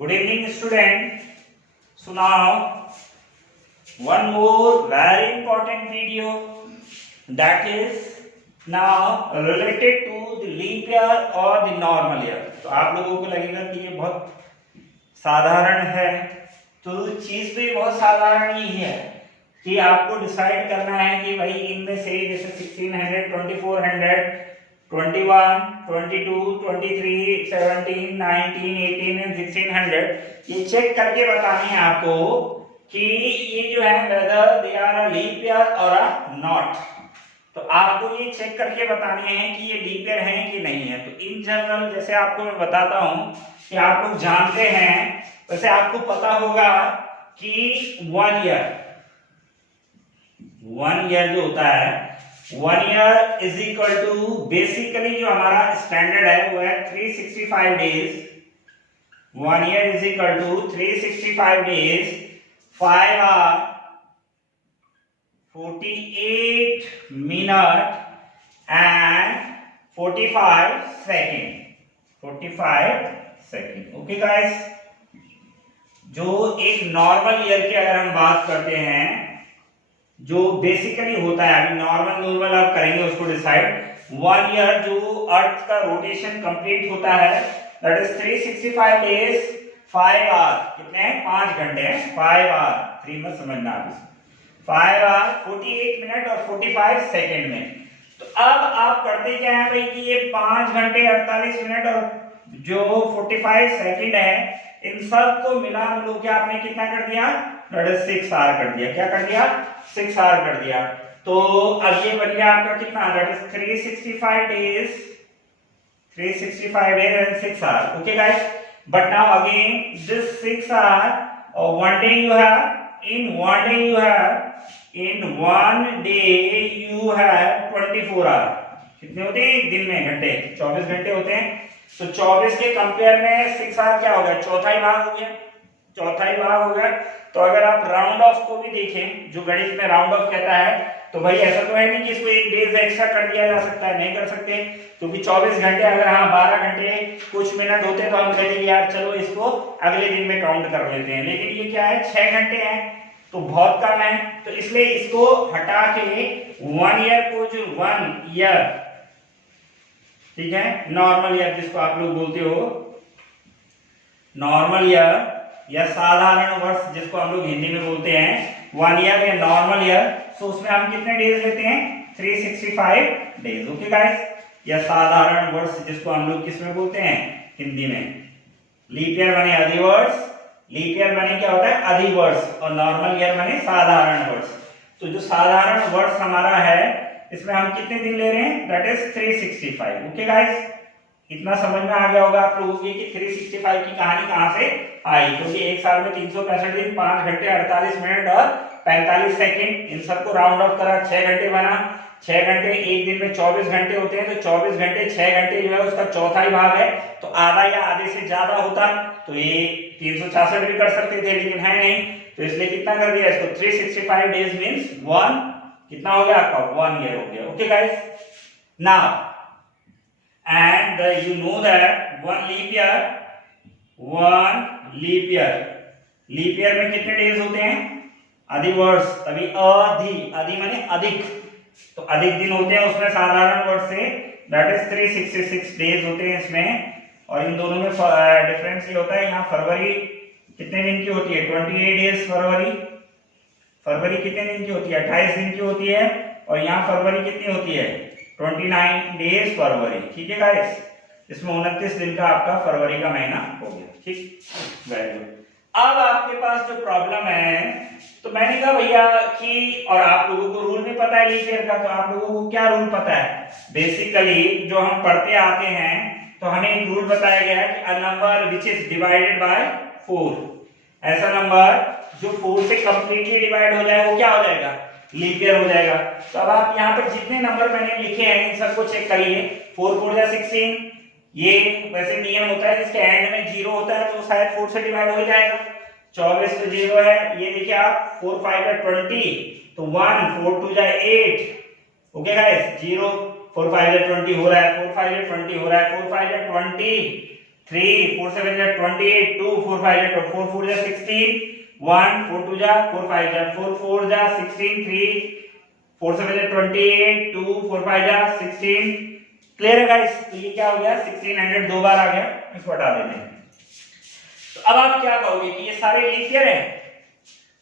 Good evening, student. So now one more very important video that is now related to the leap year or the normal year. तो आप लोगों को लगेगा कि ये बहुत साधारण है, तो चीज तो ये बहुत साधारण ही है कि आपको डिसाइड करना है कि भाई इनमें से जैसे 1600, 2400, 21, 22, 23, 17, 19, 18 एंड 1600 ये चेक करके बताने हैं आपको कि ये जो है whether they are a leap year or uh not. तो आपको ये चेक करके बताने हैं कि ये लीप ईयर है कि नहीं है। तो इन जनरल जैसे आपको मैं बताता हूं कि आप लोग जानते हैं, वैसे आपको पता होगा कि 1 ईयर जो होता है 1 year is equal to basically जो हमारा स्टैंडर्ड है वो है 365 days. 1 year is equal to 365 days 5 hour 48 minute and 45 second. Okay guys, जो एक नॉर्मल ईयर की अगर हम बात करते हैं जो बेसिकली होता है, अभी नॉर्मल आप करेंगे उसको डिसाइड। 1 ईयर जो अर्थ का रोटेशन कंप्लीट होता है दैट इज 365 डेज 5 आवर, कितने हैं 5 घंटे हैं, 5 आवर 3 में समझना आप, 5 आवर 48 मिनट और 45 सेकेंड में। तो अब आप करते क्या है भाई कि ये 5 घंटे 48 मिनट और जो 45 सेकेंड है इन सब को मिला लो के आपने कितना कर दिया, दैट इज 6 आवर कर दिया। क्या कर दिया, 6 आवर कर दिया। तो अब ये बन गया आपका कितना, that is 365 days and 6 hour. Okay guys, but now again this 6 hour और 1 day you have in 1 day you have 24 hour. कितने होते हैं एक दिन में, घंटे 24 घंटे होते हैं। तो 24 के कंपेयर में 6 आवर क्या हो गया, चौथा ही भाग हो गया। तो अगर आप राउंड ऑफ को भी देखें, जो गणित में राउंड ऑफ कहता है, तो भाई ऐसा तो है नहीं कि इसको एक डेज एक्स्ट्रा कर दिया जा सकता है, नहीं कर सकते, क्योंकि 24 घंटे अगर हाँ 12 घंटे कुछ मिनट होते तो हम कहेंगे यार चलो इसको अगले दिन में काउंट कर लेते हैं, लेकिन ये क्या है 6 घंटे हैं तो बहुत कम है। तो इसलिए इसको हटा के 1 ईयर को, जो 1 ईयर ठीक है, नॉर्मल ईयर जिसको आप लोग बोलते हो, नॉर्मल ईयर या साधारण वर्ष जिसको हम लोग हिंदी में बोलते हैं, 1 ईयर या नॉर्मल ईयर, तो उसमें हम कितने डेज लेते हैं 365 डेज। ओके गाइस, या साधारण वर्ष जिसको हम लोग किसमें बोलते हैं, हिंदी में। लीप ईयर माने अधिवर्ष, लीप ईयर माने क्या होता है अधिवर्ष, और नॉर्मल ईयर माने साधारण वर्ष। तो जो साधारण वर्ष हमारा है इसमें हम कितने दिन ले रहे हैं, दैट इज 365। ओके गाइस, इतना समझ में आ गया होगा आप लोगों को कि 365 की कहानी कहां से आई, क्योंकि एक साल में 365 दिन 5 घंटे 48 मिनट और 45 सेकंड, इन सबको राउंड ऑफ करा 6 घंटे बना। 6 घंटे एक दिन में 24 घंटे होते हैं, तो 24 घंटे 6 घंटे जो है उसका चौथा ही भाग है, तो आधा या आधे से ज्यादा होता तो ये 366 भी कर सकते थे, लेकिन है नहीं, तो इसलिए कितना कर दिया इसको 365 डेज मींस 1 कितना हो गया आपका 1 ईयर हो गया। Okay guys, now and you know that one leap year में कितने डेज होते हैं, अधिवर्ष, तभी अधि माने अधिक, तो अधिक दिन होते हैं उसमें साधारण वर्ष से, दैट इज 366 डेज होते हैं इसमें। और इन दोनों में डिफरेंस ये होता है, यहाँ फरवरी कितने दिन की होती है 28 डेज, फरवरी कितने दिन की होती है 28 दिन की होती है, और यहाँ फरवरी कितनी होती है 29 डेज फरवरी। ठीक है गाइस, इसमें 29 दिन का आपका फरवरी का महीना हो गया। ठीक, वेरी गुड। अब आपके पास जो प्रॉब्लम है, तो मैंने कहा भैया कि, और आप लोगों को रूल भी पता है लीप ईयर का, तो आप लोगों को क्या रूल पता है, बेसिकली जो हम पढ़ते आते हैं तो हमें एक रूल बताया गया है कि a number which is divided by 4, ऐसा नंबर जो 4 से कंप्लीटली डिवाइड हो जाए वो क्या हो जाएगा, लीप ईयर हो जाएगा। तो अब आप यहाँ पर जितने नंबर मैंने लिखे हैं इन सबको चेक करिए। 4 4 जा 16, ये वैसे नियम होता है जिसके एंड में 0 होता है तो शायद 4 से डिवाइड हो जाएगा। 24 तो 0 है, ये देखिए आप 4 5 जा 20, तो 1 4 2 जा 8। ओके गाइस, 0 4 5 जा 20 हो रहा है, 4 5 जा 20 हो रहा है, 4 5 जा 20, 3 4 7 जा 28 2 4 5 जा 4 4 जा 16 1 4 2 जा 4 5 जा 4 4 जा 16 3 4 7 जा 28 2 4 5 जा 16। क्लियर है गाइस? तो ये क्या हो गया 1600 दो बार आ गया, इसको हटा देते हैं। तो अब आप क्या कहोगे कि ये सारे लीप ईयर हैं,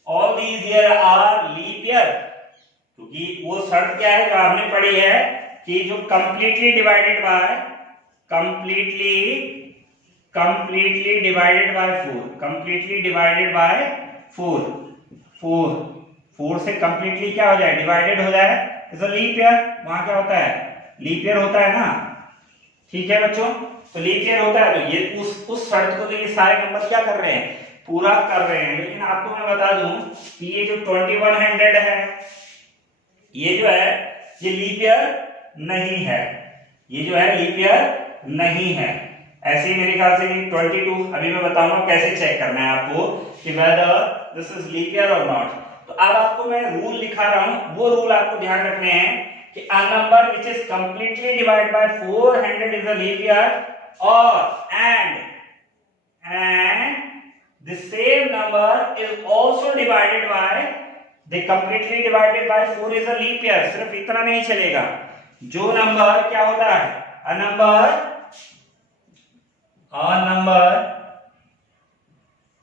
all these year are leap year, क्योंकि वो शर्त क्या है जो आपने पढ़ी है कि जो कंप्लीटली डिवाइडेड बाय 4 से कंप्लीटली क्या हो जाए डिवाइडेड हो जाए इज अ लीप ईयर। वहां क्या होता है लीप ईयर होता है ना, ठीक है बच्चों? तो लीप ईयर होता है, तो ये उस शर्त को तो ये सारे नंबर क्या कर रहे हैं पूरा कर रहे हैं। लेकिन आपको मैं बता दूं कि ये जो 2100 है ये जो है ये लीप ईयर नहीं है, ये जो है लीप ईयर नहीं है। ऐसे ही मेरे ख्याल से 22, अभी मैं बताऊंगा कैसे चेक करना है आपको कि whether this is leap year or not. तो अब आपको मैं रूल लिखा रहा हूं, वो रूल आपको ध्यान रखने हैं कि a number which is completely divided by 400 is a leap year, or and the same number is also divided by the completely divided by 4 is a leap year। सिर्फ इतना नहीं चलेगा, जो नंबर क्या होता है a number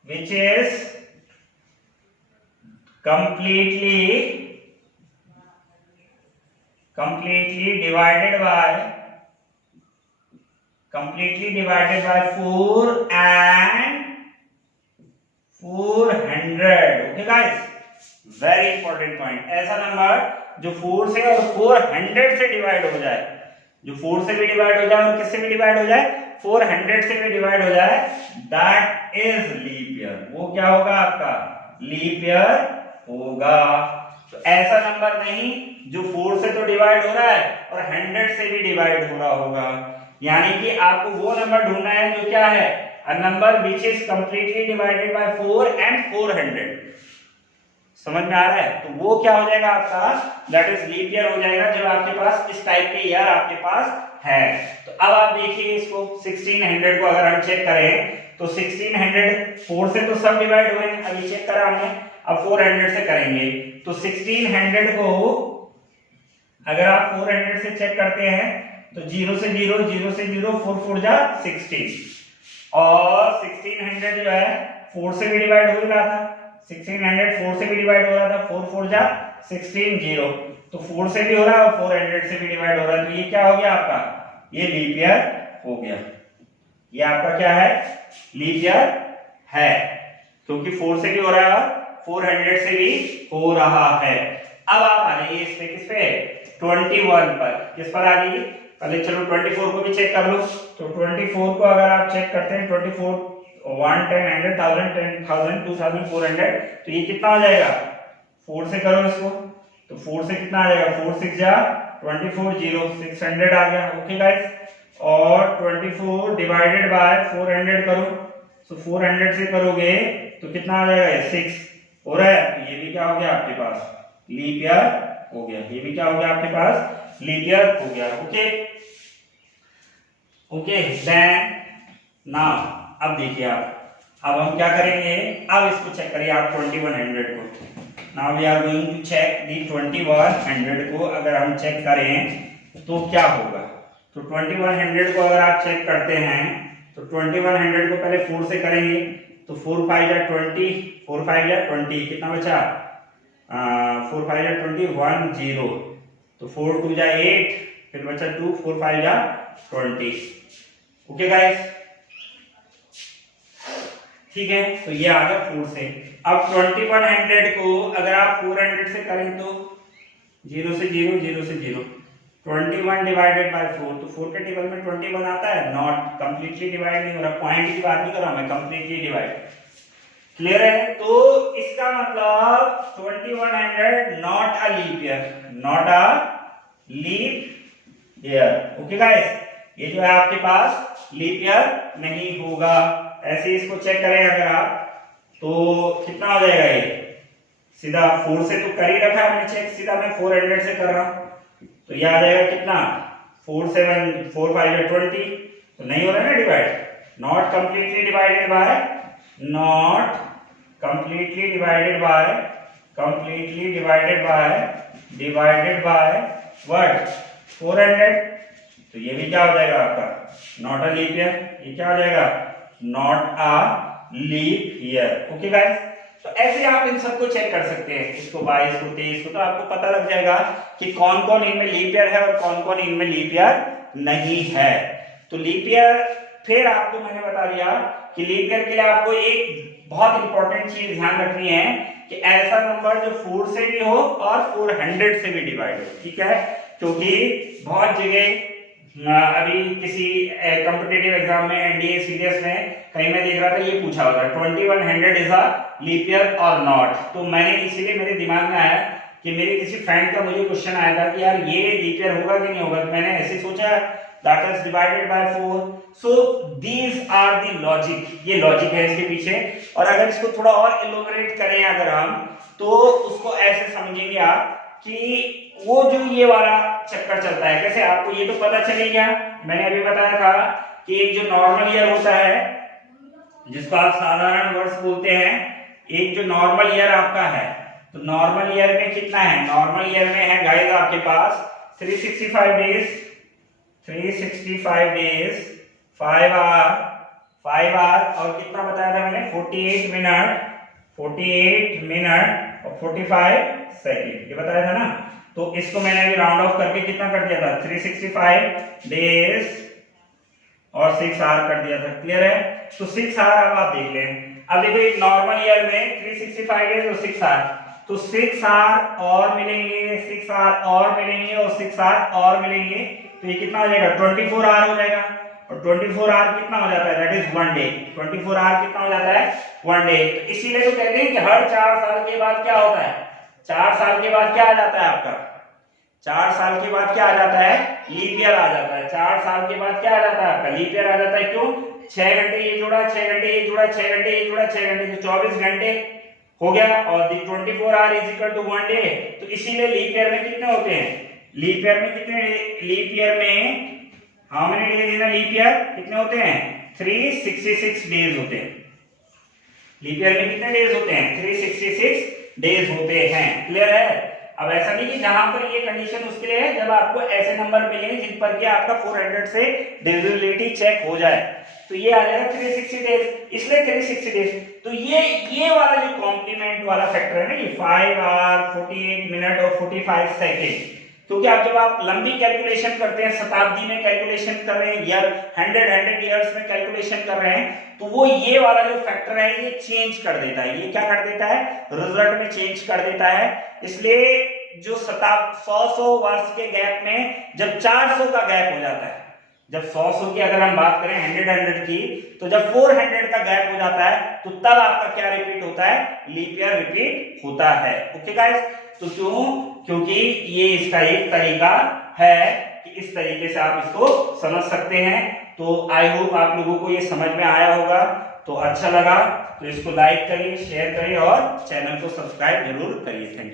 which is completely divided by 4 and 400। Okay guys, very important point. ऐसा number जो 4 से और 400 से डिवाइड हो जाए, जो 4 से भी डिवाइड हो जाए और किससे भी डिवाइड हो जाए 400 से भी डिवाइड हो जाए, दैट इज लीप ईयर। वो क्या होगा आपका लीप ईयर होगा। तो ऐसा नंबर नहीं जो 4 से तो डिवाइड हो रहा है और 100 से भी डिवाइड हो रहा होगा। यानी कि आपको वो नंबर ढूंढना है जो क्या है a number which is completely divided by 4 and 400। समझ में आ रहा है? तो वो क्या हो जाएगा आपका दैट इज लीप ईयर हो जाएगा, जब आपके पास इस टाइप के ईयर आपके पास है। तो अब आप देखिए इसको 1600 को अगर हम चेक करें तो 1600 4 से तो सब डिवाइड हुए हैं, अभी चेक करा हमने, अब 400 से करेंगे। तो 1600 को अगर आप 400 से चेक करते हैं तो 0 से 0 0 से 0 4 4 जा 16, और 1600 जो है 4 से भी डिवाइड हो रहा था, 1600 4 से भी डिवाइड हो रहा था, 4 4 जा 16 0, तो 4 से भी हो रहा है और 400 से भी डिवाइड हो रहा है। तो ये क्या हो गया आपका ये लीप ईयर हो गया। ये आपका क्या है लीप ईयर है, क्योंकि 4 से भी हो रहा है और 400 से भी हो रहा है। अब आप आ जाइए इस पे, किस पे 21 पर, किस पर आ जाइए पहले। चलो 24 को भी चेक कर लो। तो 24 को अगर आप चेक करते हैं 24 1 10 100 1000 10,000 2400, तो ये कितना हो जाएगा 4 से करो इसको, तो 4 से कितना आ जाएगा 4 6 जा 24 0 600 आ गया। ओके गाइस, और 24 डिवाइडेड बाय 400 करो, तो 400 से करोगे तो कितना आ जाएगा 6 हो रहा है। तो ये भी क्या हो गया आपके पास लीप ईयर हो गया, ये भी क्या हो गया आपके पास लीप ईयर हो गया। ओके ओके देन नाउ अब देखिए आप, अब हम क्या करेंगे, अब इसको चेक करिए आप 2100 को। Now we are going to check the 2100 को अगर हम चेक करें तो क्या होगा। तो 2100 को अगर आप चेक करते हैं तो 2100 को पहले 4 से करेंगे, तो 4 5 जा 20 4 5 जा 20 कितना बचा 4 5 जा 20 1 0, तो 4 2 जा 8 फिर बचा 2 4 5 जा 20। ओके गाइस, ठीक है, तो ये आ गया 4 से। अब 2100 को अगर आप 400 से करें तो 0 से 0 0 से 0 21 डिवाइडेड बाय 4, तो 4 के टेबल में 21 आता है, नॉट कंप्लीटली डिवाइड नहीं हो रहा, पॉइंट की बात नहीं कर रहा मैं, कंप्लीटली डिवाइड। क्लियर है? तो इसका मतलब 2100 not a leap year, not a leap year. Okay guys, ये जो है आपके पास लीप ईयर नहीं होगा। ऐसे इसको चेक करें अगर आप तो कितना हो जाएगा, ये सीधा 4 से तो कर ही रखा है हमने चेक, सीधा मैं 400 से कर रहा हूं, तो ये आ जाएगा कितना 4 7 4 5 20, तो नहीं हो रहा है ना divide, not completely divided by, not completely divided by, completely divided by what 400। तो ये भी क्या हो जाएगा आपका, नॉट अ लीप ईयर। ये क्या हो जाएगा, not a leap year. Okay guys, तो ऐसे आप इन सबको चेक कर सकते हैं, इसको 22 को 23 को, तो आपको पता लग जाएगा कि कौन कौन इनमें लीप ईयर है और कौन कौन इनमें लीप ईयर नहीं है। तो लीप ईयर फिर आपको मैंने बता दिया कि लीप ईयर के लिए आपको एक बहुत इंपॉर्टेंट चीज ध्यान रखनी है कि ऐसा नंबर जो 4 से भी हो और 400 से भी डिवाइड हो, ठीक है। क्योंकि बहुत जगह अभी किसी कॉम्पिटिटिव एग्जाम में एनडीए सीडीएस में कहीं मैं देख रहा था ये पूछा होगा 2100 is a leap year or not. तो मैंने इसीलिए मेरे दिमाग में आया कि मेरे किसी फ्रेंड का मुझे क्वेश्चन आया था कि यार ये लीप ईयर होगा कि नहीं होगा, तो मैंने ऐसे सोचा that is divided by 4। So these are the logic, ये लॉजिक है इसके पीछे। और अगर इसको थोड़ा और इलोबरेट करें अगर हम, तो उसको ऐसे समझेंगे आप कि वो जो ये वाला चक्कर चलता है, कैसे आपको ये तो पता चल गया, मैंने अभी बताया था कि एक जो नॉर्मल ईयर होता है जिसको आप साधारण वर्ष बोलते हैं, एक जो नॉर्मल ईयर आपका है, तो नॉर्मल ईयर में कितना है, नॉर्मल ईयर में है गाइस आपके पास 365 डेज, 365 डेज, 5 आवर और कितना बताया था मैंने 48 मिनट, 48 मिनट और 45 सेकेंड, ये बताया था ना। तो इसको मैंने अभी राउंड ऑफ करके कितना कर दिया था, 365 डेज और 6 आवर कर दिया था, क्लियर है। तो 6 आवर अब आप देख लें, अब देखो एक नॉर्मल ईयर में 365 डेज और 6 आवर, तो 6 आवर और मिलेंगे, 6 आवर और मिलेंगे और 6 आवर और मिलेंगे, तो ये कितना हो जाएगा 24 आवर हो जाएगा। और 24 आवर कितना हो जाता है, दैट इज 1 डे। 24 आवर कितना हो जाता है, 1 डे। तो इसीलिए तो कहते हैं कि हर 4 साल के बाद क्या होता है, 4 साल के बाद क्या आ जाता है आपका, 4 साल के बाद क्या आ जाता है, लीप ईयर आ जाता है। 4 साल के बाद क्या आ जाता है आपका, लीप ईयर आ जाता है। क्यों, 6 घंटे ये जोड़ा, 6 घंटे ये जोड़ा, 6 घंटे ये जोड़ा, 6 घंटे, तो 24 घंटे हो गया। और 24 hour is equal to 1 day. तो इसीलिए लीप ईयर में कितने होते हैं, लीप ईयर में कितने, लीप ईयर में how many days in a leap year, कितने होते हैं, 366 डेज होते हैं। लीप ईयर में कितने डेज होते हैं, 366 डेज होते हैं, क्लियर है। अब ऐसा नहीं कि जहां पर ये कंडीशन उसके लिए है जब आपको ऐसे नंबर मिले जिन पर कि आपका 400 से डिविजिबिलिटी चेक हो जाए, तो ये आ जाएगा 360 डेज, इसलिए 360 डेज। तो ये वाला जो कॉम्प्लीमेंट वाला फैक्टर है ना, ये 5 आवर 48 मिनट और 45 सेकेंड, क्योंकि आप जब आप लंबी कैलकुलेशन करते हैं, शताब्दी में कैलकुलेशन कर रहे हैं, ईयर 100 ईयर्स में कैलकुलेशन कर रहे हैं, तो वो ये वाला जो फैक्टर है ये चेंज कर देता है। ये क्या कर देता है, रिजल्ट में चेंज कर देता है। इसलिए जो 100 वर्ष के गैप में जब 400 का गैप हो जाता है, जब 100 की अगर हम बात करें 100 की, तो जब 400 का गैप हो जाता है तो तब आपका क्या रिपीट होता है, लीप ईयर रिपीट होता है। ओके गाइस, तो क्यों, क्योंकि ये इसका एक तरीका है कि इस तरीके से आप इसको समझ सकते हैं। तो आई होप आप लोगों को ये समझ में आया होगा। तो अच्छा लगा तो इसको लाइक करिए, शेयर करिए और चैनल को सब्सक्राइब जरूर करिए। Thank you.